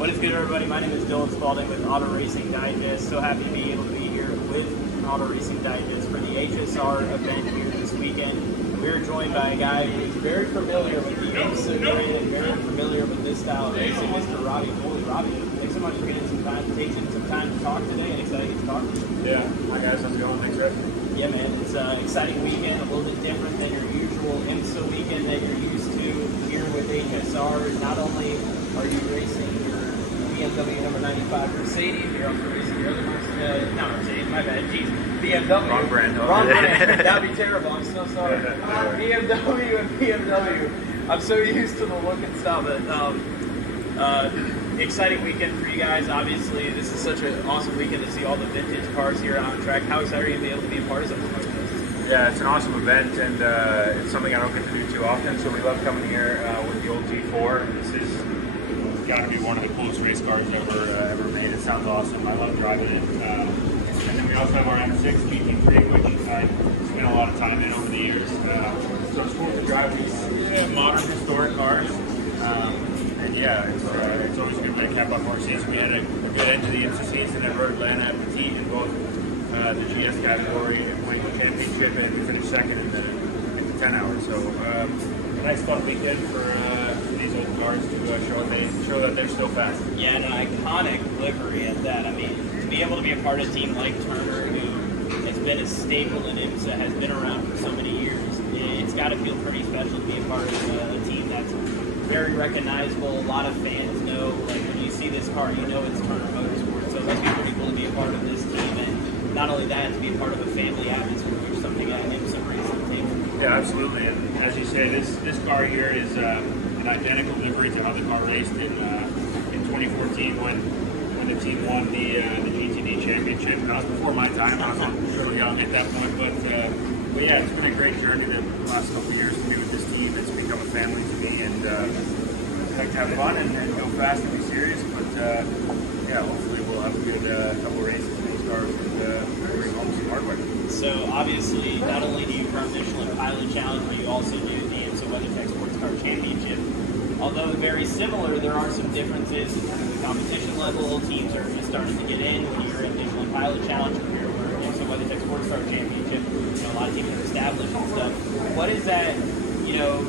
What is good, everybody? My name is Dylan Spalding with Auto Racing Digest. So happy to be able to be here with Auto Racing Digest for the HSR event here this weekend. We're joined by a guy who's very familiar with the IMSA game and very familiar with this style of racing, Mr. Robby Foley. Robby, thanks so much for taking some time to talk today, and excited to get to talk to you. Yeah, hi guys, how's it going? Thanks, Rick. Yeah, man, it's an exciting weekend, a little bit different than your usual IMSA weekend that you're used to here with HSR. Not only are you racing BMW number 95 Mercedes, you're also racing your other not Mercedes, my bad, jeez, BMW. Wrong brand. Wrong brand, that'd be terrible, I'm so sorry. BMW and BMW. I'm so used to the look and style, but exciting weekend for you guys. Obviously, this is such an awesome weekend to see all the vintage cars here on track. How excited are you to be able to be a part of something like this? Yeah, it's an awesome event, and it's something I don't get to do too often, so we love coming here with the old G4. This is got to be one of the coolest race cars ever made. It sounds awesome. I love driving it. And then we also have our M6 GT3, which I spent a lot of time in over the years. So it's cool to drive these modern historic cars. And yeah, it's always good to cap on horses. We had a good end to the IMSA season at Watkins Glen at Petite in both the GS category, winning the championship, and finished second in the 10 hours. So a nice fun weekend for these old cars to show that they're still fast. Yeah, and an iconic livery at that. I mean, to be able to be a part of a team like Turner, who has been a staple in IMSA, has been around for so many years, it's got to feel pretty special to be a part of a team that's very recognizable. A lot of fans know, like when you see this car, you know it's Turner Motorsports. So it must be pretty cool to be a part of this team, and not only that, to be a part of a family atmosphere, which is something that IMSA racing takes. Yeah, absolutely. And as you say, this car here is an identical livery to how the car raced in 2014 when the team won the GTD championship. And that was before my time. I was really young at that point, but yeah, it's been a great journey the last couple of years to be with this team. It's become a family to me, and I like to have fun and go fast and be serious. But yeah, hopefully we'll have a good couple races in these cars and bring home some hardware. So obviously, not only do you run Michelin Pilot Challenge, but you also do the IMSA WeatherTech Sports Car Championship. Although very similar, there are some differences in terms of the competition level. Teams are just starting to get in when you're in Michelin Pilot Challenge compared to IMSA WeatherTech Sports Car Championship. You know, a lot of teams are established and stuff. What is that? You know,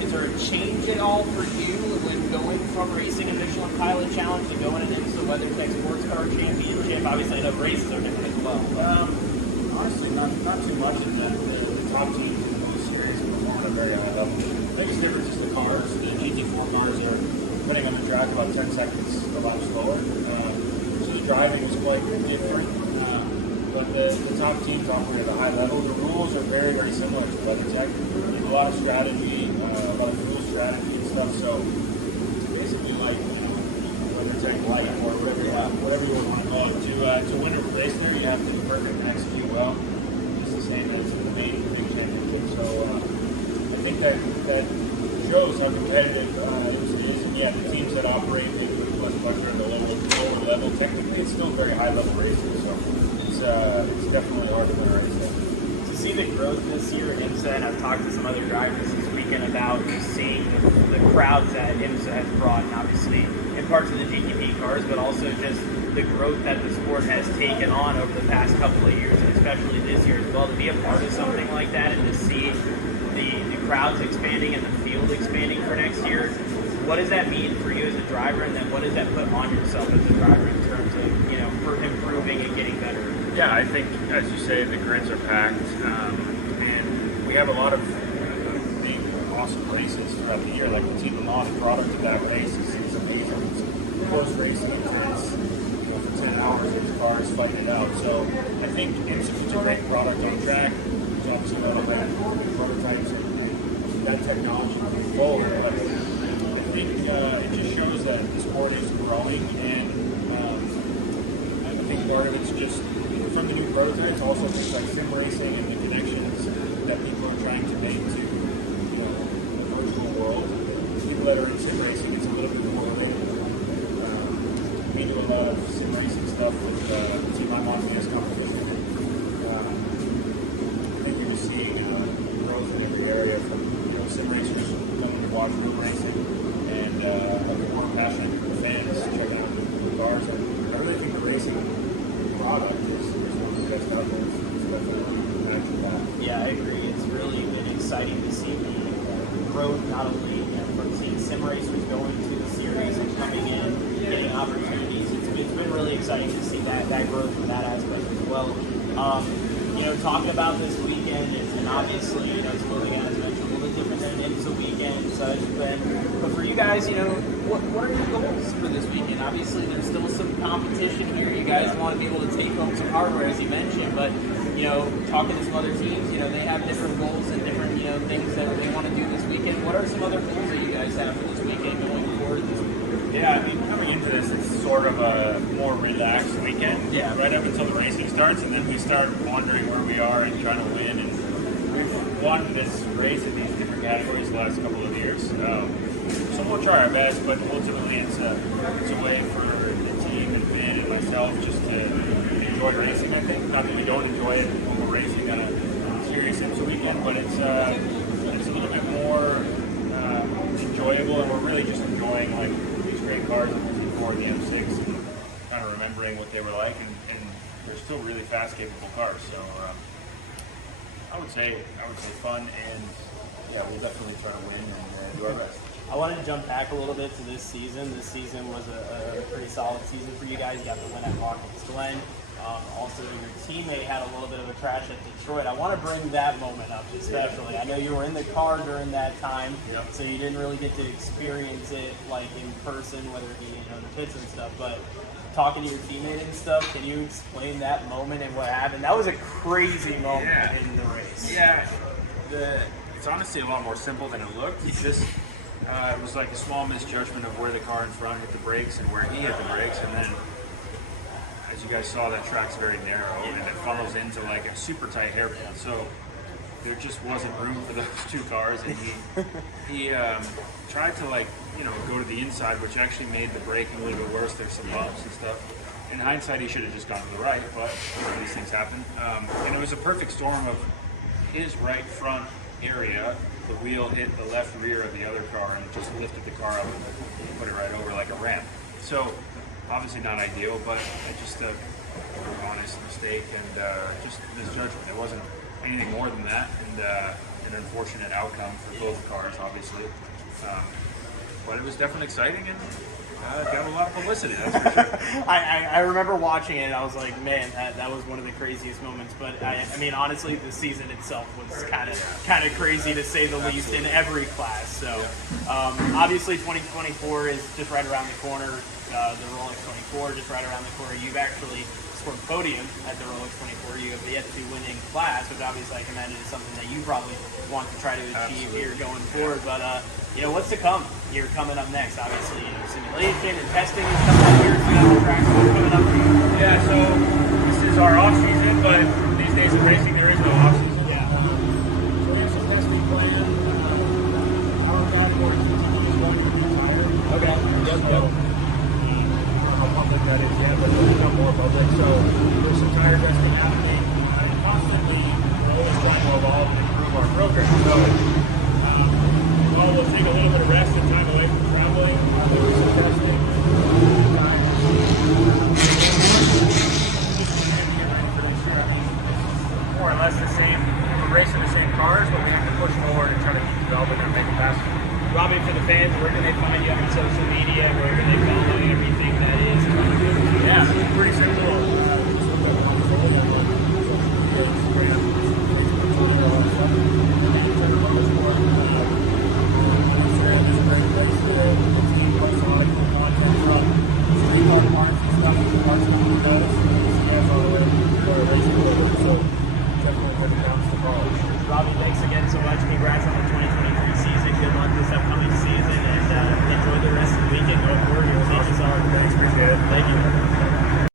is there a change at all for you when going from racing a Michelin Pilot Challenge to going into IMSA WeatherTech Sports Car Championship? Obviously, the races are different as well. Honestly, not too much in that the top teams in the most series perform at a very high level. The biggest difference is the cars. The GT4 cars are putting on the track about 10 seconds a lot slower. So the driving is quite different. But the top teams operate at a high level. The rules are very, very similar to WeatherTech. There's a lot of strategy, a lot of rule strategy and stuff. So it's basically like WeatherTech Light or whatever you want to call it. To win a race there, you have to be perfect and execute well. It's the same as the main big championship. So I think that shows how competitive it is. And yeah, the teams that operate maybe much at the lower level, technically it's still very high level racing. So it's definitely hard to win a race there. To see the growth this year in IMSA, and I've talked to some other drivers this weekend about just seeing the crowds that IMSA has brought, and obviously in parts of the GTP cars, but also just the growth that the sport has taken on over the past couple of years, and especially this year as well, to be a part of something like that and to see the crowds expanding and the field expanding for next year. What does that mean for you as a driver, and then what does that put on yourself as a driver in terms of, you know, for improving and getting better? Yeah, I think, as you say, the grids are packed, and we have a lot of big, awesome races throughout the year. Like the Team Law, the product of that race is amazing. It's close racing, it's for 10 hours, those cars fighting it out. So I think it's a great product on track. There's obviously a lot of prototypes and that technology moving forward. But I think it just shows that the sport is growing, and I think part of it's just from the new prototypes, also things like sim racing and the connections that people are trying to make to the virtual world. People that are in sim racing, it's a little bit more available. We do a lot of sim racing stuff with Team Montana's competition. I think you're just seeing growth in every area from sim racers coming to watch room racing, and a bit more passionate fans checking out exciting to see that growth from that aspect as well. You know, talking about this weekend, and obviously, you know, it's moving as mentioned, a little bit different than it's a weekend and such, but for you guys, you know, what are your goals for this weekend? Obviously, there's still some competition here. You guys want to be able to take home some hardware, as you mentioned, but, you know, talking to some other teams, you know, they have different goals and different, you know, things that they want to do this weekend. What are some other goals that you guys have for this weekend going forward this weekend? Yeah, I mean, coming into this, it's sort of a more relaxed weekend, right up until the racing starts, and then we start wondering where we are and trying to win. And we've won this race in these different categories the last couple of years, so we'll try our best. But ultimately, it's a way for the team and Finn and myself just to enjoy racing. I think not that we don't enjoy it when we're racing on a serious IMSA weekend, but it's a little bit more enjoyable, and we're really just enjoying like great cars before the M6 and kind of remembering what they were like, and they're still really fast, capable cars. So I would say fun, and yeah, we'll definitely try to win and do our best. I wanted to jump back a little bit to this season. This season was a pretty solid season for you guys. You got the win at Watkins Glen. Also, your teammate had a little bit of a crash at Detroit. I want to bring that moment up especially. I know you were in the car during that time, so you didn't really get to experience it like in person, whether it be in the pits and stuff. But talking to your teammate and stuff, can you explain that moment and what happened? That was a crazy moment in the race. Yeah, it's honestly a lot more simple than it looked. It just it was like a small misjudgment of where the car in front hit the brakes and where he hit the brakes, and then, as you guys saw, that track's very narrow and it funnels into like a super tight hairpin. So there just wasn't room for those two cars, and he tried to go to the inside, which actually made the braking a little bit worse. There's some bumps and stuff. In hindsight, he should have just gone to the right, but these things happen. And it was a perfect storm of his right front area. The wheel hit the left rear of the other car and just lifted the car up and put it right over like a ramp. So obviously not ideal, but just a honest mistake and just misjudgment. It wasn't anything more than that, and an unfortunate outcome for both cars, obviously. But it was definitely exciting and got a lot of publicity, that's for sure. I remember watching it and I was like, man, that was one of the craziest moments. But I mean, honestly, the season itself was kind of crazy to say the least in every class. So obviously 2024 is just right around the corner. The Rolex 24 just right around the corner. You've actually scored podium at the Rolex 24. You have yet to be winning class, which obviously I can imagine is something that you probably want to try to achieve here going forward. But what's to come? You're coming up next. Obviously, simulation and testing is coming up here. So you have tracks coming up for you. Yeah, so this is our off season, but these days in racing there is no off season. Yeah. So we have some testing planned. Our category is one new tire. Okay. So, how public that is yet, but it'll become more public. So there's some tire testing happening. Constantly, we're always trying to evolve and improve our program. So we'll take a little bit of rest and time away from traveling. Do some testing. More or less the same. We're racing the same cars, but we have to push forward and try to keep developing and make it faster. Robby, for the fans, where can they find you on social media? Where can they follow everything that is? Yeah, pretty simple. So definitely